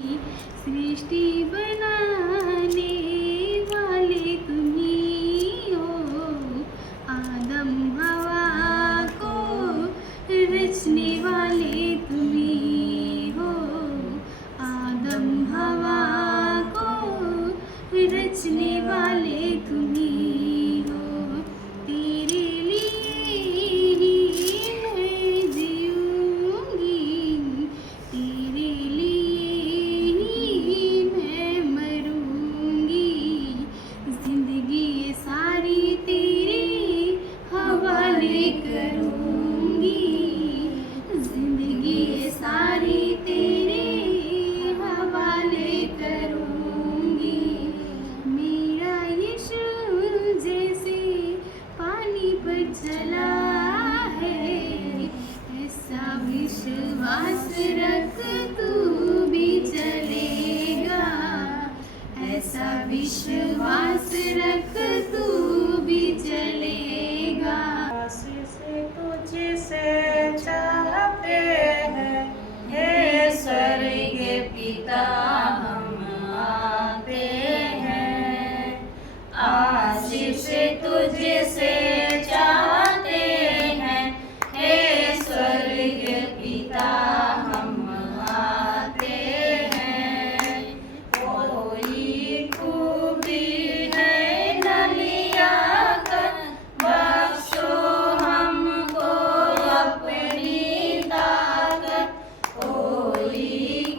सृष्टि बनाने वाले तुम्ही हो, आदम हवा को रचने वाले तुम्ही हो, आदम हवा को रचने वाले तुम्ही हो। तेरे लिए ही मैं जीऊंगी, तेरे लिए ही मैं मरूंगी, जिंदगी ये सारी तेरे हवाले करूंगी, जिंदगी ये सारी तेरे हवाले करूंगी। मेरा यीशु जैसे पानी पर चला है, ऐसा विश्वास रख तू भी चलेगा, ऐसा विश्वास रख तू भी चलेगा। आशीष तुझसे चाहते हैं, हे स्वर्ग पिता हम आते हैं। आशीष तुझसे चाहते हैं, हे स्वर्ग पिता हम आते हैं। कोई खूबी है न लिया कर, बख्शो हमको अपनी ताकत। कोई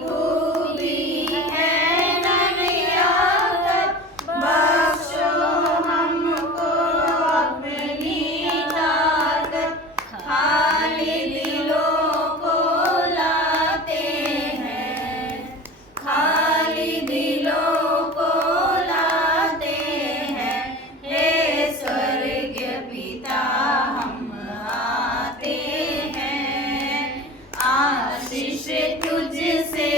खूबी है न लिया कर, बख्शो हमको अपनी ताकत। खाली दिलों को लाते हैं, खाली दिलों को लाते हैं, हे स्वर्ग पिता हम आते हैं। आशीष तुझसे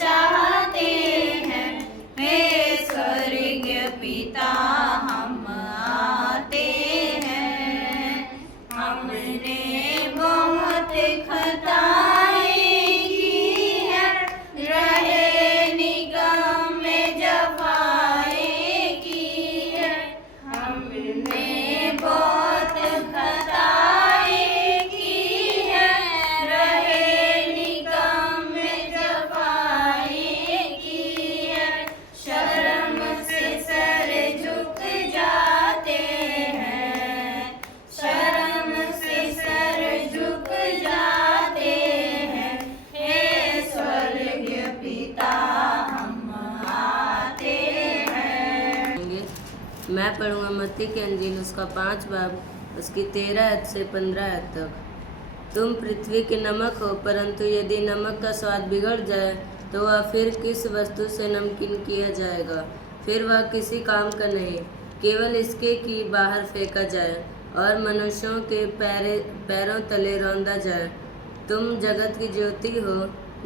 चाहते हैं, हे स्वर्ग पिता हम आते हैं। हमने बहुत खताएं की है, रहे निगम में जफाएं की है। हमने बहुत खताएं की है, रहे निगम में जफाएं की है। शर्म से सर झुक जाते हैं, शर्म से सर झुक जाते हैं, हे स्वर्ग पिता हम आते हैं। मैं पढ़ूंगा मत्ती की अंजील उसका 5 बाब उसकी 13 से 15 तक। तुम पृथ्वी के नमक हो, परंतु यदि नमक का स्वाद बिगड़ जाए तो वह फिर किस वस्तु से नमकीन किया जाएगा, फिर वह किसी काम का नहीं, केवल इसके कि बाहर फेंका जाए और मनुष्यों के पैरों तले रौंदा जाए। तुम जगत की ज्योति हो।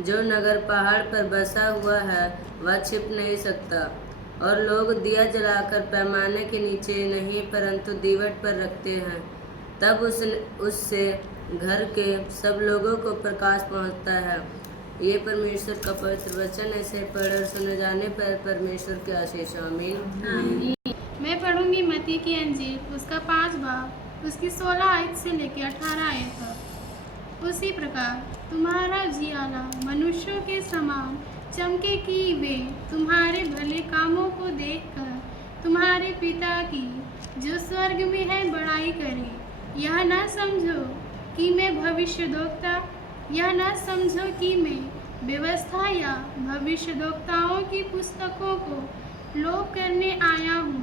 जो नगर पहाड़ पर बसा हुआ है वह छिप नहीं सकता, और लोग दिया जलाकर पैमाने के नीचे नहीं परंतु दीवट पर रखते हैं, तब उससे घर के सब लोगों को प्रकाश पहुंचता है। ये परमेश्वर का पवित्र वचन ऐसे पढ़ और सुने जाने पर परमेश्वर की आशीष। आमीन। मैं पढ़ूंगी मत्ती की अंजील उसका 5 बाब उसकी 16 आयत से लेकर 18 आयत तक। उसी प्रकार तुम्हारा जियाला मनुष्यों के समान चमके कि वे तुम्हारे भले कामों को देखकर तुम्हारे पिता की जो स्वर्ग में है बड़ाई करें। यह न समझो कि मैं भविष्यद्वक्ता, यह न समझो कि मैं व्यवस्था या भविष्यद्वक्ताओं की पुस्तकों को लोप करने आया हूँ।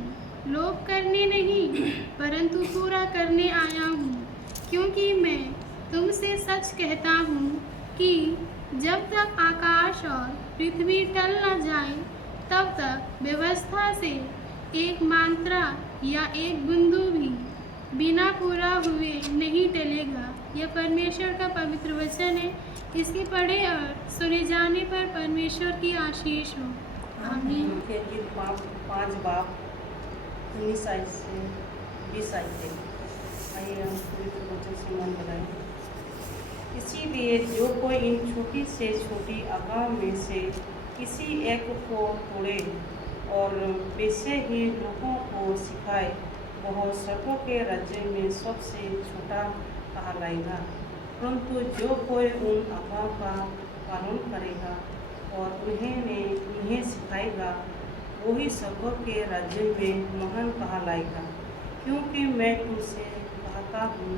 लोप करने नहीं परंतु पूरा करने आया हूँ, क्योंकि मैं तुमसे सच कहता हूँ कि जब तक आकाश और पृथ्वी टल न जाए तब तक व्यवस्था से एक मात्रा या एक बिंदु भी बिना पूरा हुए नहीं टलेगा। यह परमेश्वर का पवित्र वचन है। इसके पढ़े और सुने जाने पर परमेश्वर की आशीष हो। आमीन। 5 बाब 19 आयत से 20 आयत तक। आइए हम पवित्र वचन से मन बनाएं। इसीलिए जो कोई इन छोटी से छोटी आकाम में से किसी एक को तोड़े और वैसे ही लोगों को सिखाए, वह स्वर्गों के राज्य में सबसे छोटा कहलाएगा। परंतु जो कोई उन आज्ञाओं का पालन करेगा और उन्हें सिखाएगा, वही स्वर्गों के राज्य में महान कहलाएगा। क्योंकि मैं तुमसे कहता हूँ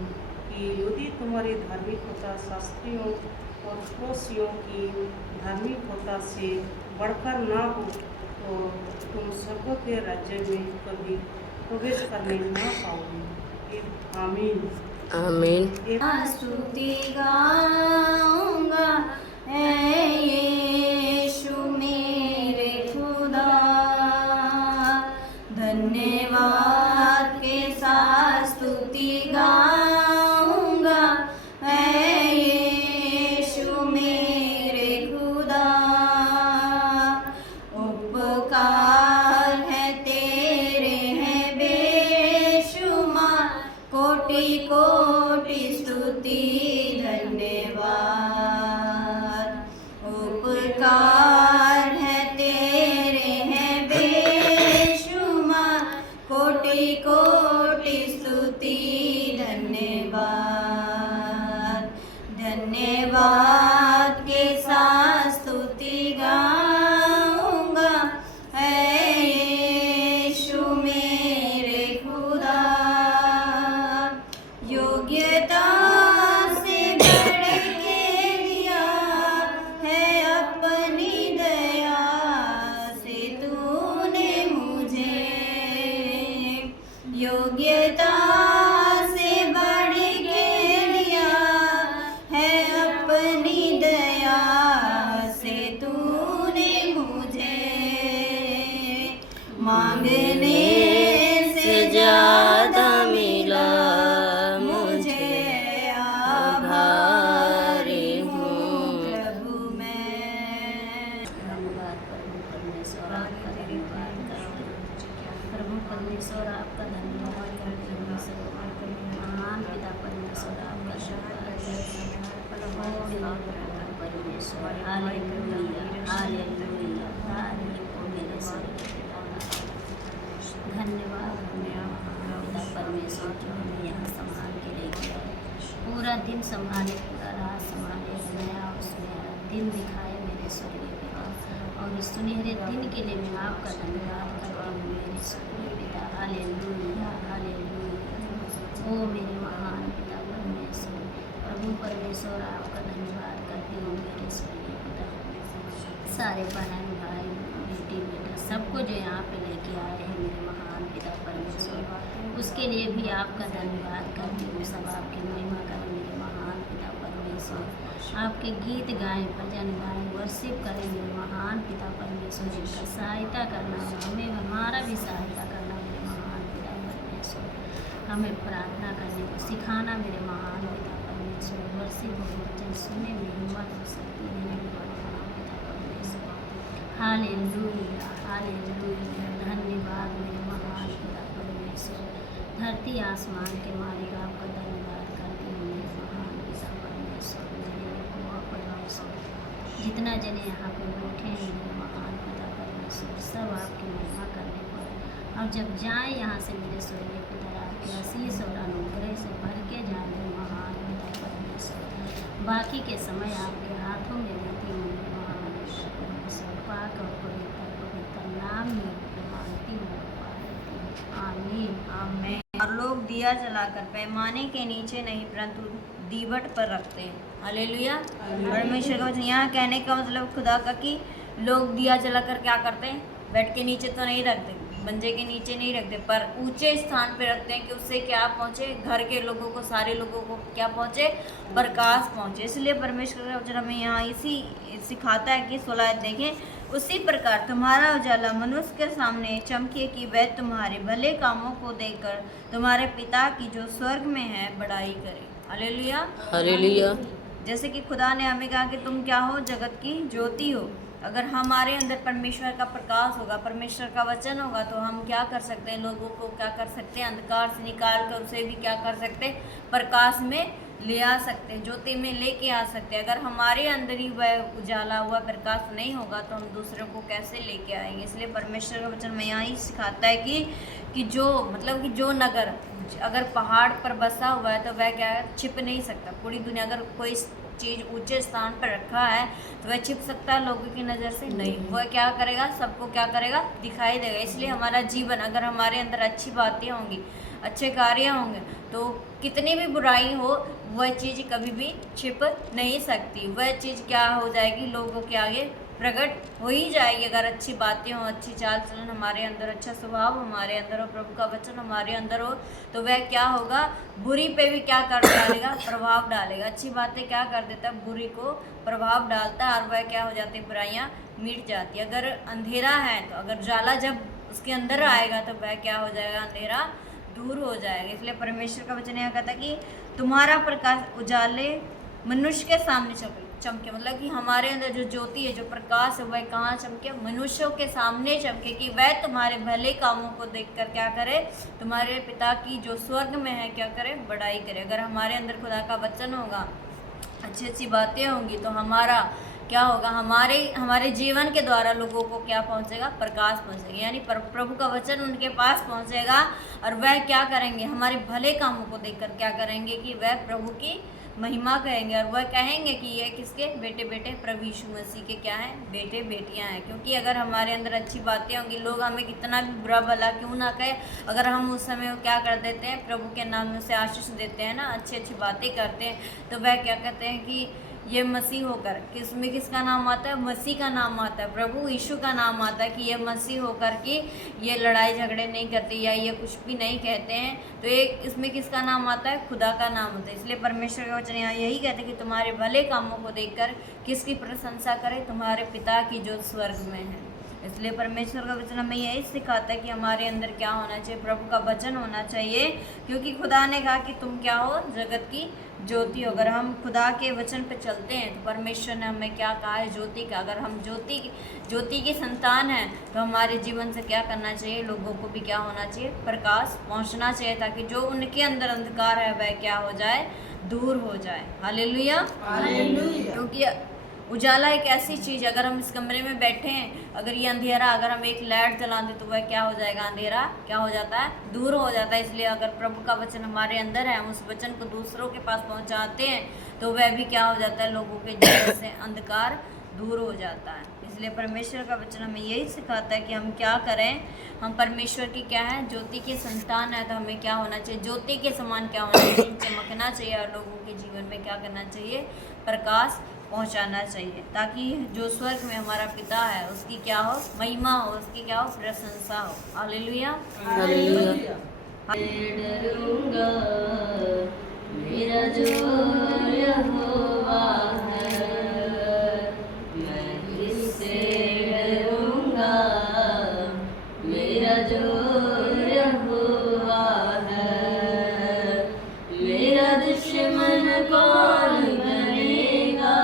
कि यदि तुम्हारी धार्मिकता शास्त्रियों और पड़ोसियों की धार्मिकता से बढ़कर ना हो, तो तुम स्वर्ग के राज्य में कभी प्रवेश करने ना पाओगे। आमीन। आमीन। स्तुति गाऊंगा ऐ यीशु मेरे खुदा, धन्यवाद के साथ स्तुति गाऊंगा ऐ यीशु मेरे खुदा। उपकार है तेरे हैं बेशुमार, कोटि कोटि स्तुति धन्यवाद। उपकार है तेरे हैं बेशुमार, कोटि कोटि स्तुति धन्यवाद। धन्यवाद के साथ स्तुति गाऊंगा ऐ यीशु मेरे खुदा। योग्यता से बढ़ के दिया है अपनी दया से तूने मुझे। योग्यता से बढ़ के दिया है अपनी दया से तूने मुझे। मांगने से ज्यादा मिला मुझे, आभारी हूँ प्रभु मैं। धन्यवाद प्रभु परमेश्वर, आपका धन्यवाद करते हैं। प्रभु परमेश्वर आपका धन्यवाद करते हैं। महान पिता परमेश्वर आपका धन्यवाद परमेश्वर। हालेलुया हालेलुया धन्यवाद पिता परमेश्वर जो हमें यहाँ संभाल के लेके आए, पूरा दिन संभाले, पूरा रात संभाले, नया उसमें दिन दिखाए मेरे स्वर्गीय पिता। और इस सुनहरे दिन के लिए मैं आपका धन्यवाद करता हूँ मेरे स्वर्गीय पिता। Hallelujah hallelujah. ओ मेरे महान पिता परमेश्वर, प्रभु परमेश्वर आपका धन्यवाद करती हूँ मेरे स्वर्गीय पिता। सारे बहन भाई बेटी बेटा सबको जो यहाँ पे लेके आए हैं मेरे महान पिता परमेश्वर, उसके लिए भी आपका धन्यवाद करती हूँ। सब आपकी महिमा करें मेरे महान पिता परमेश्वर। आपके गीत गाएं, भजन गाएं, वर्शिप करें मेरे महान पिता परमेश्वर। इनका सहायता करना, हमें हमारा भी सहायता करना मेरे महान पिता परमेश्वर। हमें प्रार्थना करने को सिखाना मेरे महान पिता परमेश्वर। वर्शिप और वचन सुने में हिम्मत हो सकती है मेरे महान पिता परमेश्वर। Hallelujah hallelujah. धन्यवाद मेरे महान पिता परमेश्वर। धरती आसमान के मालिक आपका धन्यवाद करती हूँ मेरे महान पिता परमेश्वर। मेरे यहोवा परमेश्वर, जितना जने यहाँ पे बैठे हैं मेरे महान पिता परमेश्वर, सब आपकी महिमा करने पर और जब जाए यहाँ से मेरे स्वर्गीय पिता, आपके आशीष और अनुग्रह से भर के जाए मेरे महान पिता परमेश्वर। बाकी के समय आपके हाथों में रहती हूँ मेरे महान पिता परमेश्वर। पाक और पवित्र पवित्र नाम में मांगती हूँ। आमीन आमीन। और लोग दिया जलाकर पैमाने के नीचे नहीं परंतु दीवट पर रखते हैं। हालेलुया। परमेश्वर का वचन यहाँ कहने का मतलब खुदा का कि लोग दिया जलाकर क्या करते हैं, बेड के नीचे तो नहीं रखते, मंजे के नीचे नहीं रखते, पर ऊंचे स्थान पे रखते हैं कि उससे क्या पहुँचे, घर के लोगों को, सारे लोगों को क्या पहुँचे, प्रकाश पहुँचे। इसलिए परमेश्वर का वचन हमें यहाँ इसी सिखाता है कि 16 देखें, उसी प्रकार तुम्हारा उजाला मनुष्य के सामने चमके कि वह तुम्हारे भले कामों को देखकर तुम्हारे पिता की जो स्वर्ग में है बड़ाई करे। Hallelujah hallelujah. जैसे कि खुदा ने हमें कहा कि तुम क्या हो, जगत की ज्योति हो। अगर हमारे अंदर परमेश्वर का प्रकाश होगा, परमेश्वर का वचन होगा, तो हम क्या कर सकते हैं, लोगों को क्या कर सकते हैं, अंधकार से निकाल कर उसे भी क्या कर सकते हैं, प्रकाश में ले आ सकते हैं, ज्योति में लेके आ सकते हैं। अगर हमारे अंदर ही वह उजाला हुआ प्रकाश नहीं होगा तो हम दूसरों को कैसे लेके आएंगे। इसलिए परमेश्वर का वचन में यहाँ ही सिखाता है कि जो मतलब कि जो नगर अगर पहाड़ पर बसा हुआ है तो वह क्या है, छिप नहीं सकता। पूरी दुनिया अगर कोई चीज़ ऊंचे स्थान पर रखा है तो वह छिप सकता है लोगों की नज़र से? नहीं। वह क्या करेगा, सबको क्या करेगा, दिखाई देगा। इसलिए हमारा जीवन अगर हमारे अंदर अच्छी बातें होंगी, अच्छे कार्य होंगे, तो कितनी भी बुराई हो वह चीज़ कभी भी छिप नहीं सकती। वह चीज़ क्या हो जाएगी, लोगों के आगे प्रकट हो ही जाएगी। अगर अच्छी बातें हों, अच्छी चाल चलन हमारे अंदर, अच्छा स्वभाव हमारे अंदर हो, प्रभु का वचन हमारे अंदर हो, तो वह क्या होगा, बुरी पे भी क्या कर डालेगा, प्रभाव डालेगा। अच्छी बातें क्या कर देता है, बुरी को प्रभाव डालता है, और वह क्या हो जाती है, बुराइयाँ मिट जाती है। अगर अंधेरा है तो अगर जाला जब उसके अंदर आएगा तो वह क्या हो जाएगा, अंधेरा दूर हो जाएगा। इसलिए परमेश्वर का वचन यह कहता है कि तुम्हारा प्रकाश उजाले मनुष्य के सामने चमके। मतलब कि हमारे अंदर जो ज्योति है, जो प्रकाश है, वह कहाँ चमके, मनुष्यों के सामने चमके, कि वह तुम्हारे भले कामों को देखकर क्या करे, तुम्हारे पिता की जो स्वर्ग में है क्या करे, बड़ाई करे। अगर हमारे अंदर खुदा का वचन होगा, अच्छी अच्छी बातें होंगी, तो हमारा क्या होगा, हमारे जीवन के द्वारा लोगों को क्या पहुंचेगा, प्रकाश पहुंचेगा। यानी प्रभु का वचन उनके पास पहुंचेगा, और वह क्या करेंगे, हमारे भले कामों को देखकर क्या करेंगे, कि वह प्रभु की महिमा कहेंगे। और वह कहेंगे कि ये किसके बेटे बेटे, प्रभु यीशु मसीह के क्या हैं, बेटे बेटियां हैं। क्योंकि अगर हमारे अंदर अच्छी बातें होंगी, लोग हमें कितना भी बुरा भला क्यों ना कहे, अगर हम उस समय क्या कर देते हैं, प्रभु के नाम में से आशीष देते हैं ना, अच्छी अच्छी बातें करते हैं, तो वह क्या कहते हैं कि ये मसीह होकर, किसमें किसका नाम आता है, मसीह का नाम आता है, प्रभु यीशु का नाम आता है, कि ये मसीह होकर कि ये लड़ाई झगड़े नहीं करते या ये कुछ भी नहीं कहते हैं, तो ये इसमें किसका नाम आता है, खुदा का नाम आता है। इसलिए परमेश्वर का वचन यहाँ यही कहते हैं कि तुम्हारे भले कामों को देखकर किसकी प्रशंसा करे, तुम्हारे पिता की जो स्वर्ग में है। इसलिए परमेश्वर का वचन हमें यही सिखाता है कि हमारे अंदर क्या होना चाहिए, प्रभु का वचन होना चाहिए। क्योंकि खुदा ने कहा कि तुम क्या हो, जगत की ज्योति हो। अगर हम खुदा के वचन पे चलते हैं तो परमेश्वर ने हमें क्या कहा है, ज्योति का। अगर हम ज्योति की संतान हैं तो हमारे जीवन से क्या करना चाहिए, लोगों को भी क्या होना चाहिए, प्रकाश पहुंचना चाहिए, ताकि जो उनके अंदर अंधकार है वह क्या हो जाए, दूर हो जाए। हालेलुया। क्योंकि उजाला एक ऐसी चीज़, अगर हम इस कमरे में बैठे हैं, अगर ये अंधेरा, अगर हम एक लाइट जला दें तो वह क्या हो जाएगा, अंधेरा क्या हो जाता है, दूर हो जाता है। इसलिए अगर प्रभु का वचन हमारे अंदर है, हम उस वचन को दूसरों के पास पहुंचाते हैं, तो वह भी क्या हो जाता है, लोगों के जीवन से अंधकार दूर हो जाता है। इसलिए परमेश्वर का वचन हमें यही सिखाता है कि हम क्या करें, हम परमेश्वर की क्या है, ज्योति के संतान है, तो हमें क्या होना चाहिए, ज्योति के समान क्या होना चाहिए, चमकना चाहिए, और लोगों के जीवन में क्या करना चाहिए, प्रकाश पहुंचाना चाहिए, ताकि जो स्वर्ग में हमारा पिता है उसकी क्या हो, महिमा हो, उसकी क्या हो, प्रशंसा हो। हालेलुया। हालेलुया। डरूंगा मेरा जो यहोवा है, मैं किससे डरूंगा, मेरा जो यहोवा है, मेरा दुश्मन कौन बनेगा,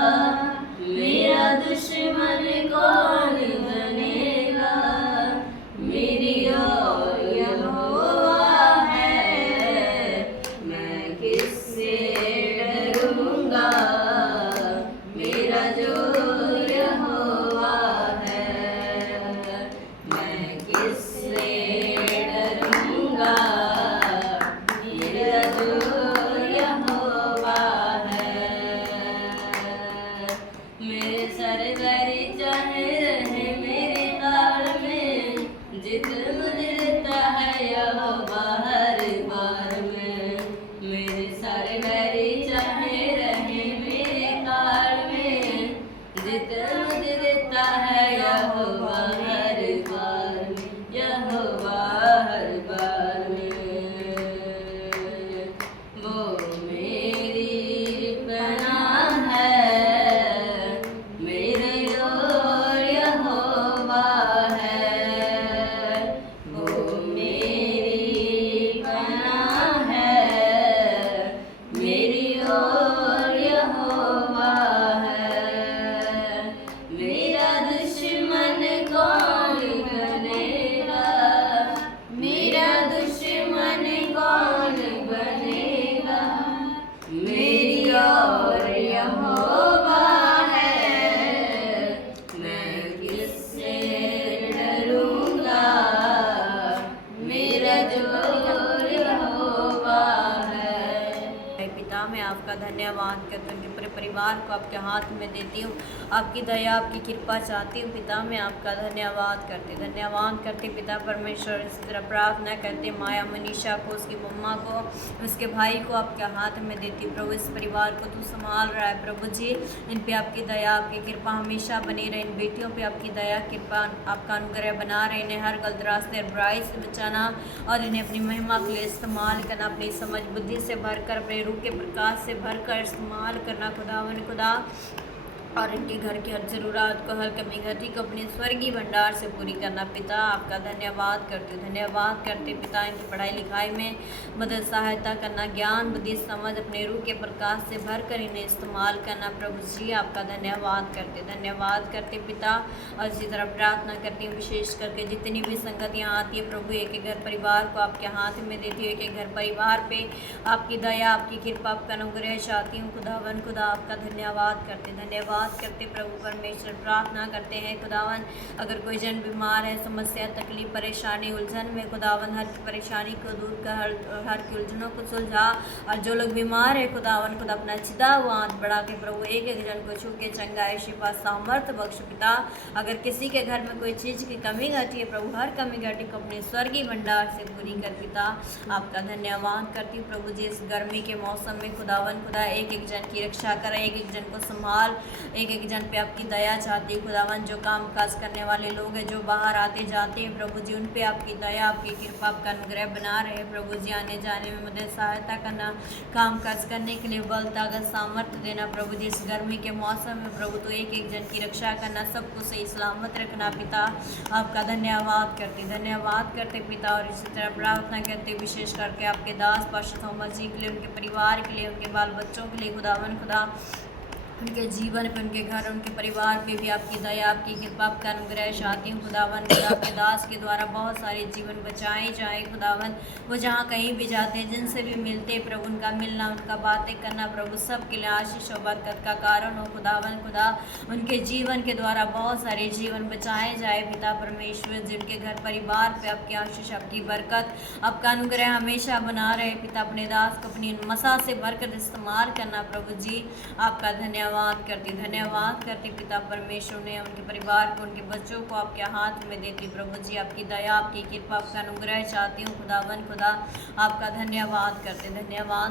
मेरा दुश्मन कौन बनेगा, मेरी ओर यहोवा है, मैं किससे डरूंगा, धन्यवाद करती हूँ। उनके पूरे परिवार को आपके हाथ में देती हूँ। आपकी दया आपकी कृपा चाहती हूँ पिता, मैं आपका धन्यवाद करते पिता परमेश्वर। इसी तरह प्रार्थना करते माया मनीषा को, उसकी मम्मा को, उसके भाई को आपके हाथ में देती प्रभु। इस परिवार को तू संभाल रहा है प्रभु जी। इन पे आपकी दया आपकी कृपा हमेशा बनी रहे। इन बेटियों पे आपकी दया कृपा आपका अनुग्रह बना रहे। इन्हें हर गलत रास्ते और बुराई से बचाना और इन्हें अपनी महिमा के लिए इस्तेमाल करना। अपनी समझ बुद्धि से भरकर, अपने रूह के प्रकाश से भरकर इस्तेमाल करना खुदावन खुदा। और इनके घर की हर ज़रूरत को, हर कमी घटी को अपने स्वर्गीय भंडार से पूरी करना पिता। आपका धन्यवाद करती हूँ। धन्यवाद करते पिता इनकी पढ़ाई लिखाई में मदद सहायता करना, ज्ञान बुद्धि समझ अपने रूह के प्रकाश से भरकर इन्हें इस्तेमाल करना प्रभु जी। आपका धन्यवाद करते पिता। और इसी तरह प्रार्थना करती हूँ विशेष करके जितनी भी संगतियाँ आती है प्रभु, एक एक घर परिवार को आपके हाथ में देती हूँ। एक एक घर परिवार पे आपकी दया आपकी कृपा आपका अनुग्रह चाहती हूँ खुदावन खुदा। आपका धन्यवाद करते प्रभु परमेश्वर। प्रार्थना करते हैं खुदावन, अगर कोई जन बीमार है, समस्या तकलीफ परेशानी उलझन में खुदावन, हर की परेशानी को दूर कर, हर की उलझनों को सुलझा। और जो लोग बीमार है खुदावन खुदा अपना छिदा हुआ हाथ बढ़ा के प्रभु एक एक जन को छू के चंगाई शिफा सामर्थ बख्श पिता। अगर किसी के घर में कोई चीज़ की कमी घटी है प्रभु, हर कमी घटी को अपने स्वर्गीय भंडार से पूरी कर पिता। आपका धन्यवाद करती हूँ प्रभु जी। इस गर्मी के मौसम में खुदावन खुदा एक एक जन की रक्षा करें, एक एक जन को संभाल, एक एक जन पे आपकी दया चाहती है खुदावन। जो काम काज करने वाले लोग हैं, जो बाहर आते जाते हैं प्रभु जी, उन पे आपकी दया आपकी कृपा आपका अनुग्रह बना रहे प्रभु जी। आने जाने में मदद सहायता करना, काम काज करने के लिए बल ताकत सामर्थ्य देना प्रभु जी। इस गर्मी के मौसम में प्रभु तो एक एक जन की रक्षा करना, सबको सही सलामत रखना पिता। आपका धन्यवाद करते पिता। और इसी तरह प्रार्थना करते विशेष करके आपके दास पास्टर थॉमस जी के लिए, उनके परिवार के लिए, उनके बाल बच्चों के लिए खुदावन खुदा, उनके जीवन पे, उनके घर, उनके परिवार पे भी आपकी दया आपकी कृपा आपका अनुग्रह चाहती हूँ खुदावन खुदा। आपके दास के द्वारा बहुत सारे जीवन बचाए जाए खुदावन। वो जहाँ कहीं भी जाते हैं, जिनसे भी मिलते हैं प्रभु, उनका मिलना, उनका बातें करना प्रभु सब के लिए आशीष और बरकत का कारण हो खुदावन खुदा। उनके जीवन के द्वारा बहुत सारे जीवन बचाए जाए पिता परमेश्वर। जिनके घर परिवार पे आपकी आशीष आपकी बरकत आपका अनुग्रह हमेशा बना रहे पिता। अपने दास को अपनी मसा से भरकर इस्तेमाल करना प्रभु जी। आपका धन्यवाद करते पिता परमेश्वर ने उनके परिवार को, उनके बच्चों को आपके हाथ में देती प्रभु जी। आपकी दया आपकी कृपा आपका अनुग्रह चाहती हूँ खुदावन खुदा। आपका धन्यवाद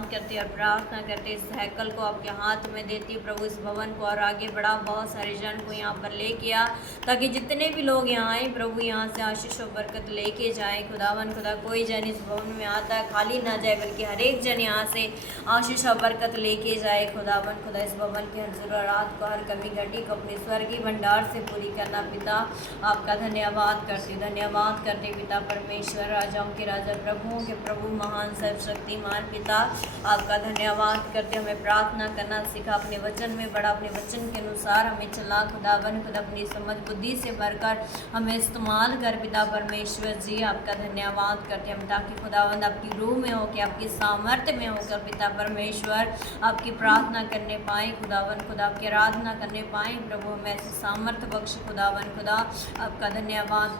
करते और प्रार्थना करते इस हैकल को आपके हाथ में देती प्रभु। इस भवन को और आगे बढ़ा, बहुत सारे जन को यहाँ पर लेके आ, ताकि जितने भी लोग यहाँ आए प्रभु यहाँ से आशीष और बरकत लेके जाए खुदावन खुदा। कोई जन इस भवन में आता है खाली ना जाए, बल्कि हर एक जन यहाँ से आशीष और बरकत लेके जाए खुदावन खुदा। इस भवन की हर ज़रूरत को, हर कमी घटी को अपने स्वर्गीय भंडार से पूरी करना पिता। आपका धन्यवाद करते पिता परमेश्वर। राजाओं के राजा प्रभुओं के प्रभु महान सर्वशक्तिमान पिता। आपका धन्यवाद करते हमें प्रार्थना करना सीखा, अपने वचन में बड़ा, अपने वचन के अनुसार हमें चला खुदावन खुदा। अपनी समझ बुद्धि से भरकर हमें इस्तेमाल कर पिता परमेश्वर जी। आपका धन्यवाद करते हम, ताकि खुदावंद आपकी रूह में हो के, आपकी सामर्थ्य में होकर पिता परमेश्वर आपकी प्रार्थना करने पाए खुदावन खुदा, आपकी आराधना करने पाए प्रभु। हमें ऐसे सामर्थ्य बख्श खुदावन खुदा। आपका धन्यवाद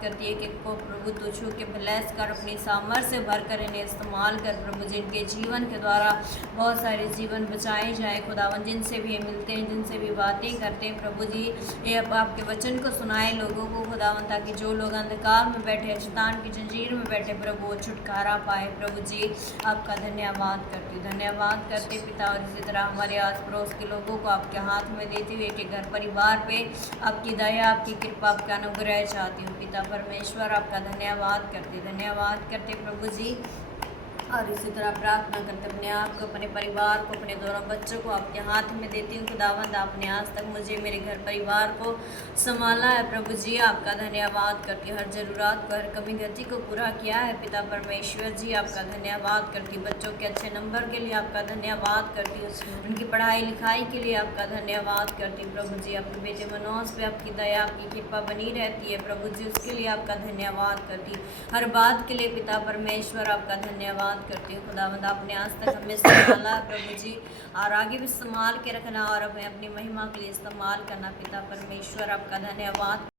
करती एक एक को प्रभु तो छू के ब्लेस कर, अपनी सामर्थ्य से भर कर इन्हें इस्तेमाल कर प्रभु। जिनके जीवन के द्वारा बहुत सारे जीवन बचाए जाए खुदावन। जिनसे भी ये मिलते हैं, जिनसे भी बातें करते हैं प्रभु जी, ये आपके वचन को सुनाए लोगों को खुदावन, ताकि जो लोग अंधकार में बैठे, शैतान की जंजीर में बैठे प्रभु, वो छुटकारा पाए प्रभु जी। आपका धन्यवाद करते पिता। और इसी तरह हमारे आस पड़ोस के लोगों को आपके हाथ में देती हुए कि घर परिवार पे आपकी दया आपकी कृपा आपका अनुग्रह चाहती हूँ पिता परमेश्वर। आपका धन्यवाद करते प्रभु जी। और इसी तरह प्रार्थना करते अपने आप को, अपने परिवार को, अपने दोनों बच्चों को आपके हाथ में देती हूँ खुदावंद। आपने आज तक मुझे, मेरे घर परिवार को संभाला है प्रभु जी। आपका धन्यवाद करती हूँ। हर ज़रूरत को, हर कमी गति को पूरा किया है पिता परमेश्वर जी। आपका धन्यवाद करती हूँ। बच्चों के अच्छे नंबर के लिए आपका धन्यवाद करती हूँ। उनकी पढ़ाई लिखाई के लिए आपका धन्यवाद करती हूँ प्रभु जी। अपने बेटे मनोज पे आपकी दया आपकी कृपा बनी रहती है प्रभु जी, उसके लिए आपका धन्यवाद करती। हर बात के लिए पिता परमेश्वर आपका धन्यवाद करती हूँ खुदावंद। आपने आज तक हमें संभाला प्रभु जी, और आगे भी संभाल के रखना और हमें अपनी महिमा के लिए इस्तेमाल करना पिता परमेश्वर। आपका धन्यवाद